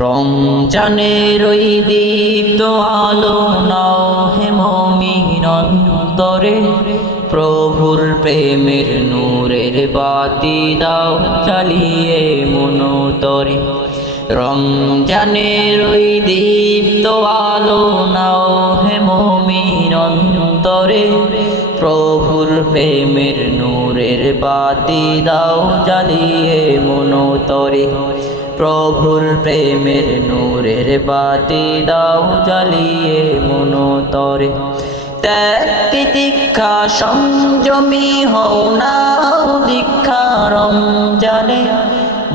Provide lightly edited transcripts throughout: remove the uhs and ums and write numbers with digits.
রমজানের ওই দীপ্ত আলো নাও হে মুমিন অন্তরে, প্রভুর প্রেমের নূরের বাতি দাও জ্বালিয়ে মনতরে। রমজানের ওই দীপ্ত আলো নাও হে মুমিন অন্তরে, প্রভুর প্রেমের নূরের বাতি দাও জ্বালিয়ে মনতরে। প্রভুর প্রেমের নূরের বাতি দাও জ্বালিয়ে মনতরে। ত্যাগ তিতিক্ষা সংযমী হও নাও দীক্ষা রমজানে,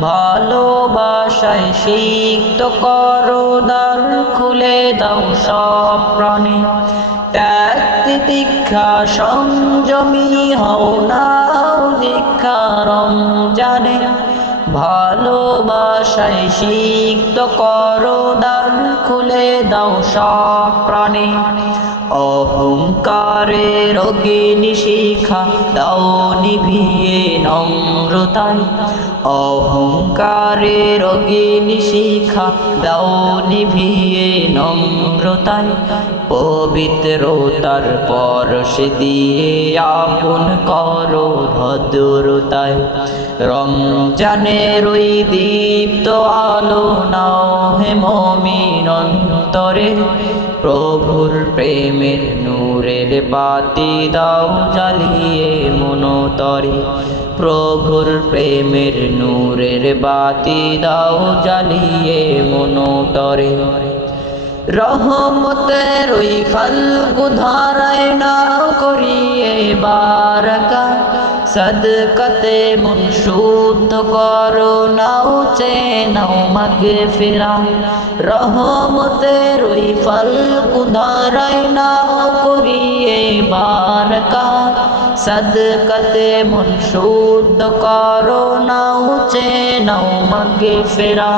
ভালোবাসায় সিক্ত করো দ্বার খুলে দাও সব প্রাণে। ত্যাগ তিতিক্ষা সংযমী হও নাও দীক্ষা রমজানে, ভালোবাসায় সিক্ত করো দ্বার খুলে দাও সব প্রাণে। অহংকারের অগ্নি শিখা দাও নিভিয়ে নম্রতায়, অহংকারের অগ্নি শিখা দাও নিভিয়ে নম্রতায়। পবিত্রতার পরশে দিয়ে আপন করো ভদ্রতায়। রমজানের ওই দীপ্ত আলো নাও হে মুমিন অন্তরে, প্রভুর প্রেমের নূরের বাতি দাও জ্বালিয়ে মনতরে। প্রভুর প্রেমের নূরের বাতি দাও জ্বালিয়ে মনতরে। রহমতের ওই ফাল্গু ধারায় নাও করিয়ে বারাকা, সদকাতে মন শুদ্ধ করো নাও চেনাও মাগফিরা। রহমতের ওই ফাল্গু ধারায় নাও করিয়ে বারাকা, সদকাতে মন শুদ্ধ করো নাও চেনাও মাগফিরা।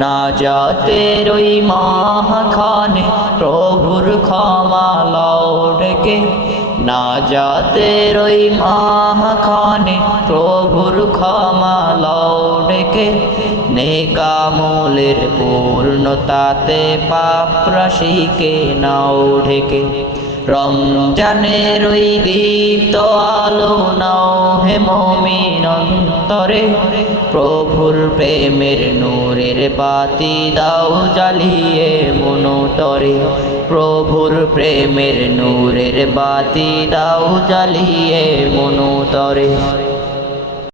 নাজাতের ওই মাখানে প্রভুর ক্ষমা লও ডেকে, নাজাতের ওই মাখানে প্রভুর ক্ষমা লও ডেকে। নেক আমলের পূর্ণতাতে পাপ রাশিকে নাও ঢেকে। রমজানের ওই দীপ্ত আলো নাও হে মুমিন অন্তরে, প্রভুর প্রেমের নূরের বাতি দাও জ্বালিয়ে মনতরে। প্রভুর প্রেমের নূরের বাতি দাও জ্বালিয়ে মনতরে।